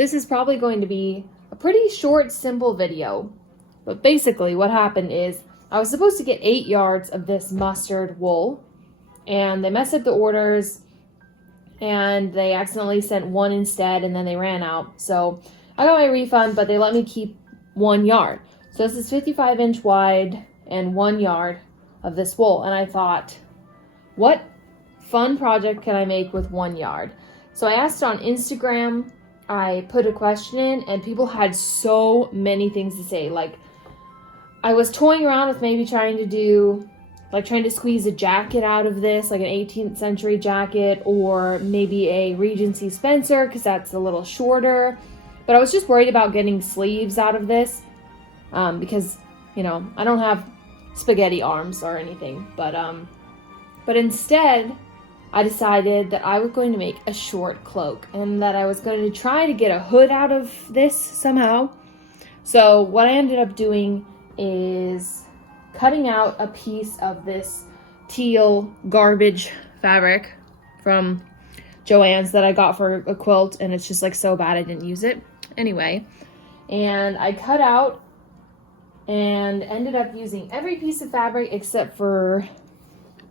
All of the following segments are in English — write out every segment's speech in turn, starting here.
This is probably going to be a pretty short, simple video. But basically what happened is I was supposed to get 8 yards of this mustard wool, and they messed up the orders and they accidentally sent 1 instead, and then they ran out. So I got my refund, but they let me keep 1 yard. So this is 55-inch wide and 1 yard of this wool. And I thought, what fun project can I make with 1 yard? So I asked on Instagram, I put a question in, and people had so many things to say. Like, I was toying around with maybe trying to squeeze a jacket out of this, like an 18th century jacket, or maybe a Regency Spencer, because that's a little shorter. But I was just worried about getting sleeves out of this, because, you know, I don't have spaghetti arms or anything. But instead, I decided that I was going to make a short cloak, and that I was going to try to get a hood out of this somehow. So what I ended up doing is cutting out a piece of this teal garbage fabric from Joann's that I got for a quilt, and it's just like so bad I didn't use it. Anyway, and I cut out and ended up using every piece of fabric except for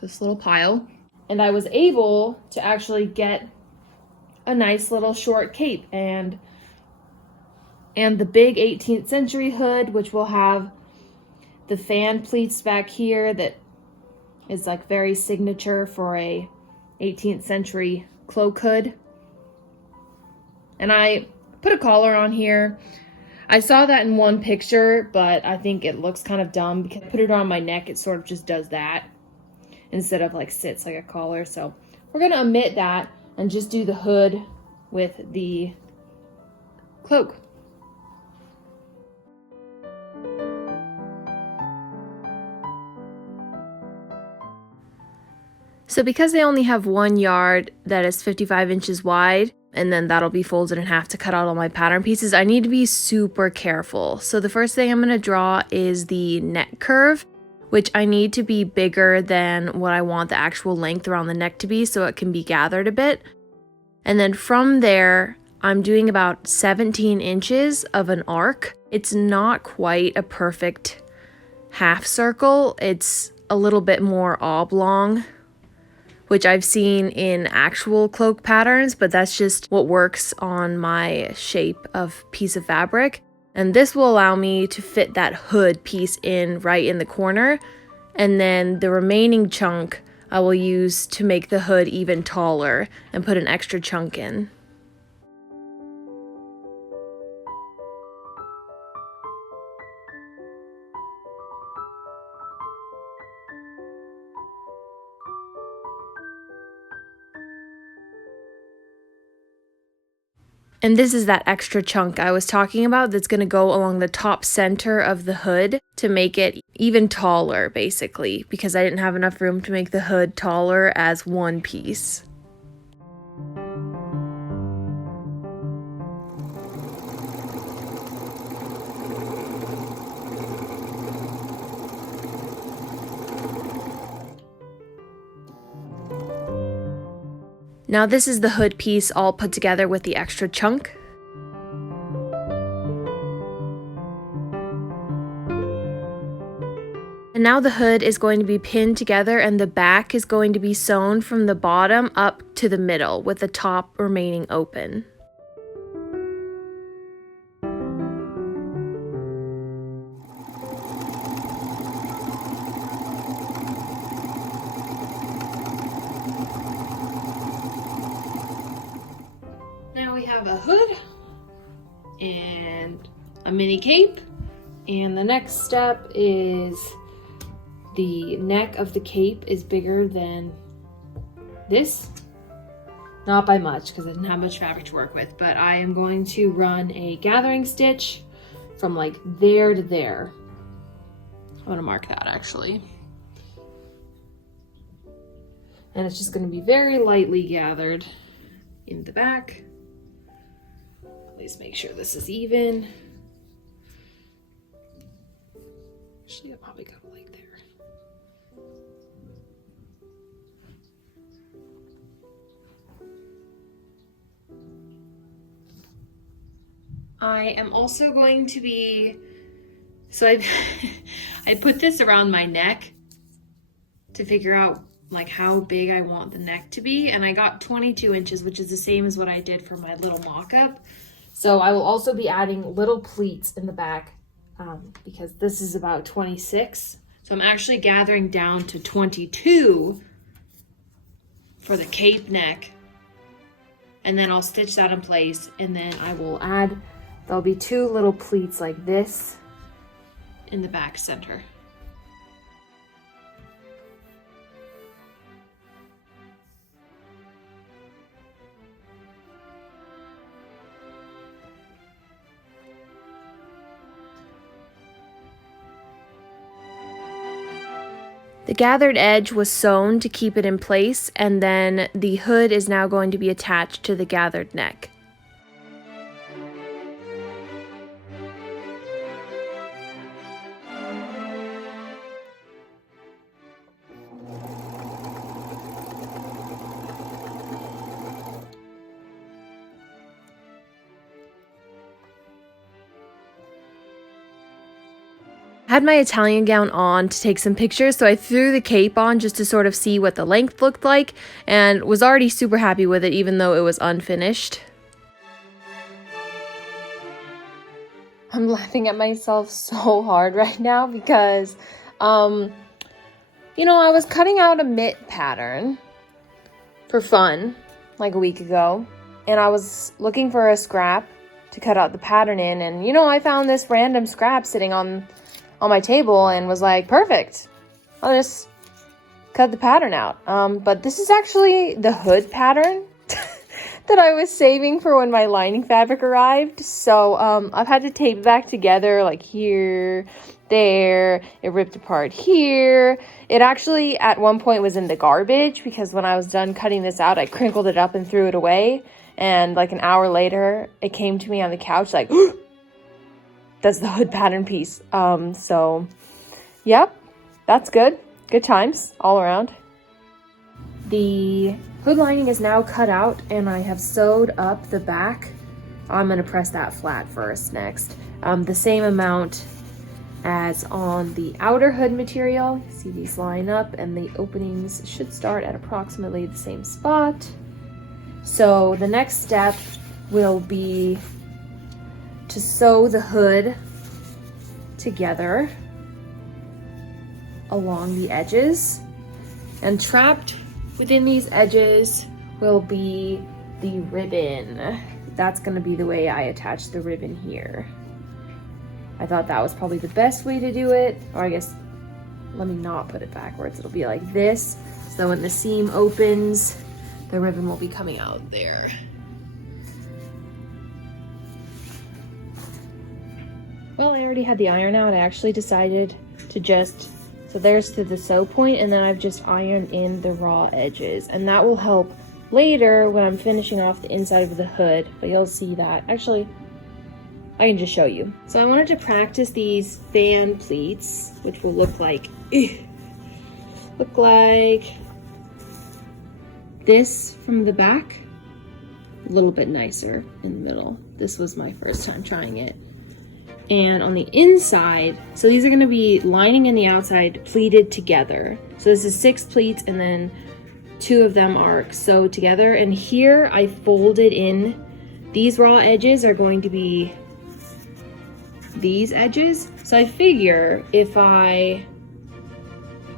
this little pile. And I was able to actually get a nice little short cape and the big 18th century hood, which will have the fan pleats back here that is like very signature for a 18th century cloak hood. And I put a collar on here. I saw that in one picture, but I think it looks kind of dumb because I put it on my neck. It sort of just does that instead of like sits like a collar. So we're gonna omit that and just do the hood with the cloak. So because they only have 1 yard that is 55 inches wide, and then that'll be folded in half to cut out all my pattern pieces, I need to be super careful. So the first thing I'm gonna draw is the neck curve, which I need to be bigger than what I want the actual length around the neck to be so it can be gathered a bit. And then from there, I'm doing about 17 inches of an arc. It's not quite a perfect half circle. It's a little bit more oblong, which I've seen in actual cloak patterns, but that's just what works on my shape of piece of fabric. And this will allow me to fit that hood piece in right in the corner. And then the remaining chunk I will use to make the hood even taller and put an extra chunk in. And this is that extra chunk I was talking about that's going to go along the top center of the hood to make it even taller, basically, because I didn't have enough room to make the hood taller as one piece. Now this is the hood piece all put together with the extra chunk. And now the hood is going to be pinned together and the back is going to be sewn from the bottom up to the middle with the top remaining open. Now we have a hood and a mini cape, and the next step is the neck of the cape is bigger than this. Not by much because I didn't have much fabric to work with, but I am going to run a gathering stitch from like there to there. I'm gonna mark that actually. And it's just gonna be very lightly gathered in the back. Please make sure this is even. Actually, I'll probably go like there. I am also going to be, so I I put this around my neck to figure out like how big I want the neck to be, and I got 22 inches, which is the same as what I did for my little mock-up. So I will also be adding little pleats in the back because this is about 26. So I'm actually gathering down to 22 for the cape neck, and then I'll stitch that in place, and then I will add, there'll be 2 little pleats like this in the back center. The gathered edge was sewn to keep it in place, and then the hood is now going to be attached to the gathered neck. I had my Italian gown on to take some pictures, so I threw the cape on just to sort of see what the length looked like, and was already super happy with it even though it was unfinished. I'm laughing at myself so hard right now because, you know, I was cutting out a mitt pattern for fun like a week ago, and I was looking for a scrap to cut out the pattern in, and you know, I found this random scrap sitting on my table and was like, perfect, I'll just cut the pattern out. But this is actually the hood pattern that I was saving for when my lining fabric arrived. So I've had to tape it back together, like here, there, it ripped apart here. It actually at one point was in the garbage because when I was done cutting this out, I crinkled it up and threw it away. And like an hour later, it came to me on the couch like, that's the hood pattern piece. So, yep, that's good. Good times all around. The hood lining is now cut out, and I have sewed up the back. I'm gonna press that flat first next. The same amount as on the outer hood material. See these line up, and the openings should start at approximately the same spot. So the next step will be to sew the hood together along the edges, and trapped within these edges will be the ribbon. That's going to be the way I attach the ribbon here. I thought that was probably the best way to do it, or I guess let me not put it backwards. It'll be like this, so when the seam opens, the ribbon will be coming out there. Well, I already had the iron out. I actually decided to just, so there's to the sew point, and then I've just ironed in the raw edges, and that will help later when I'm finishing off the inside of the hood, but you'll see that. Actually, I can just show you. So I wanted to practice these fan pleats, which will look like this from the back, a little bit nicer in the middle. This was my first time trying it. And on the inside, so these are going to be lining in the outside pleated together. So this is 6 pleats, and then 2 of them are sewed together. And here I folded in, these raw edges are going to be these edges. So I figure if I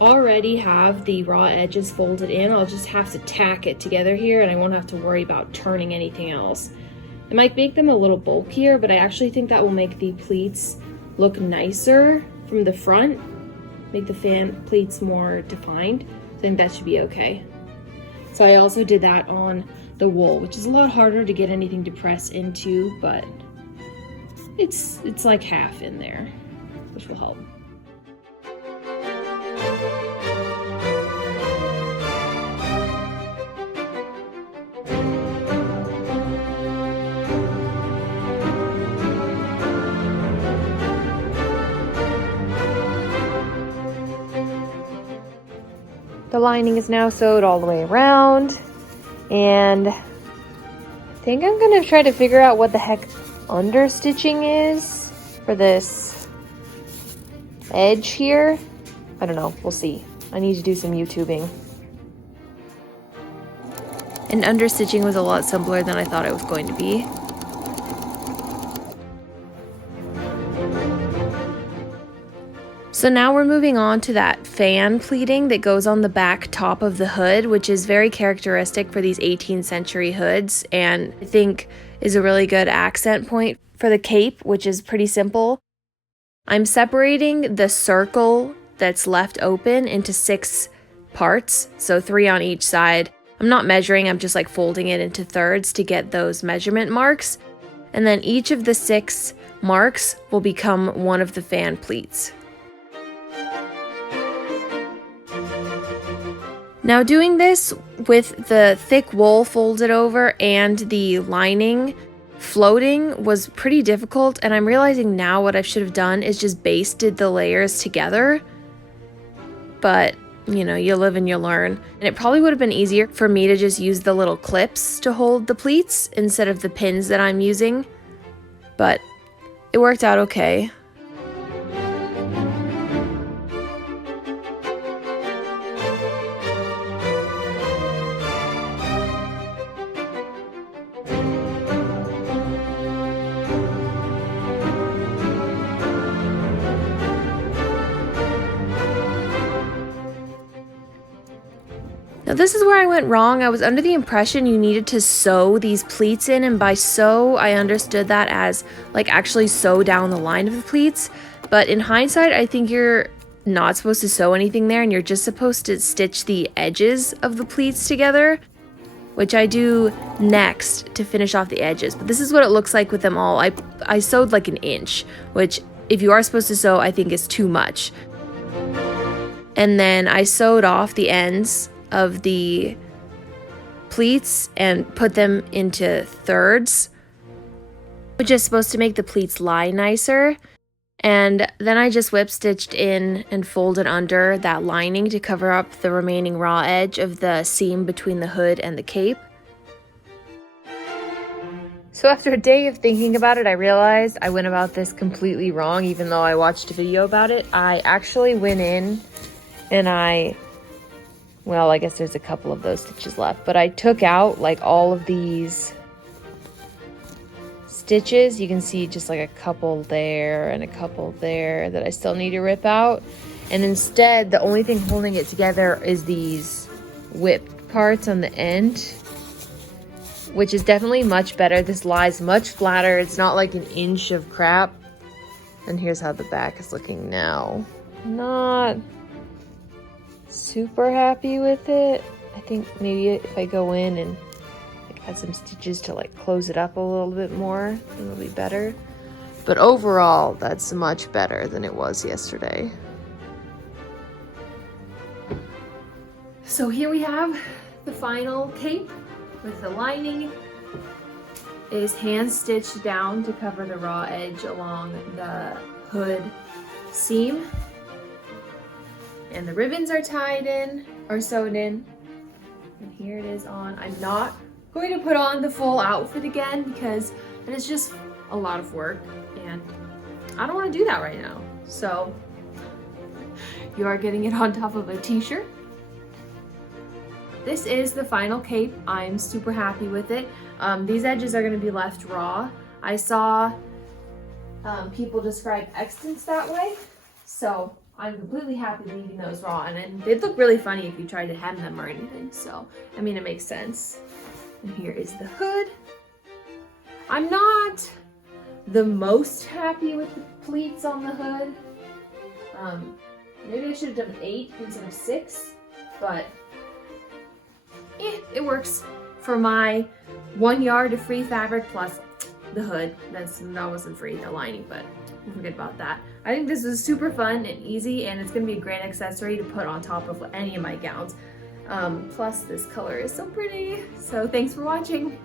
already have the raw edges folded in, I'll just have to tack it together here, and I won't have to worry about turning anything else. It might make them a little bulkier, but I actually think that will make the pleats look nicer from the front, make the fan pleats more defined. I think that should be okay. So I also did that on the wool, which is a lot harder to get anything to press into, but it's like half in there, which will help. The lining is now sewed all the way around, and I think I'm gonna try to figure out what the heck understitching is for this edge here. I don't know, we'll see. I need to do some YouTubing. And understitching was a lot simpler than I thought it was going to be. So now we're moving on to that fan pleating that goes on the back top of the hood, which is very characteristic for these 18th century hoods, and I think is a really good accent point for the cape, which is pretty simple. I'm separating the circle that's left open into 6 parts, so 3 on each side. I'm not measuring, I'm just like folding it into thirds to get those measurement marks. And then each of the 6 marks will become one of the fan pleats. Now doing this with the thick wool folded over and the lining floating was pretty difficult, and I'm realizing now what I should have done is just basted the layers together. But you know, you live and you learn. And it probably would have been easier for me to just use the little clips to hold the pleats instead of the pins that I'm using. But it worked out okay. Now this is where I went wrong. I was under the impression you needed to sew these pleats in, and by sew I understood that as like actually sew down the line of the pleats. But in hindsight, I think you're not supposed to sew anything there, and you're just supposed to stitch the edges of the pleats together, which I do next to finish off the edges. But this is what it looks like with them all. I sewed like 1 inch, which if you are supposed to sew, I think is too much. And then I sewed off the ends of the pleats and put them into thirds, which is supposed to make the pleats lie nicer. And then I just whip stitched in and folded under that lining to cover up the remaining raw edge of the seam between the hood and the cape. So after a day of thinking about it, I realized I went about this completely wrong, even though I watched a video about it. I actually went in and well, I guess there's a couple of those stitches left, but I took out like all of these stitches. You can see just like a couple there and a couple there that I still need to rip out. And instead, the only thing holding it together is these whipped parts on the end, which is definitely much better. This lies much flatter. It's not like 1 inch of crap. And here's how the back is looking now. Not super happy with it. I think maybe if I go in and like add some stitches to like close it up a little bit more, then it'll be better. But overall, that's much better than it was yesterday. So here we have the final cape with the lining. It is hand stitched down to cover the raw edge along the hood seam. And the ribbons are tied in, or sewed in. And here it is on. I'm not going to put on the full outfit again because it is just a lot of work and I don't want to do that right now. So you are getting it on top of a t-shirt. This is the final cape. I'm super happy with it. These edges are going to be left raw. I saw people describe extents that way, so I'm completely happy leaving those raw, and they'd look really funny if you tried to hem them or anything, so I mean it makes sense. And here is the hood. I'm not the most happy with the pleats on the hood. Maybe I should have done 8 instead of 6, but it works for my 1 yard of free fabric plus the hood. That wasn't free, the lining, but we'll forget about that. I think this was super fun and easy, and it's gonna be a great accessory to put on top of any of my gowns. Plus this color is so pretty. So thanks for watching.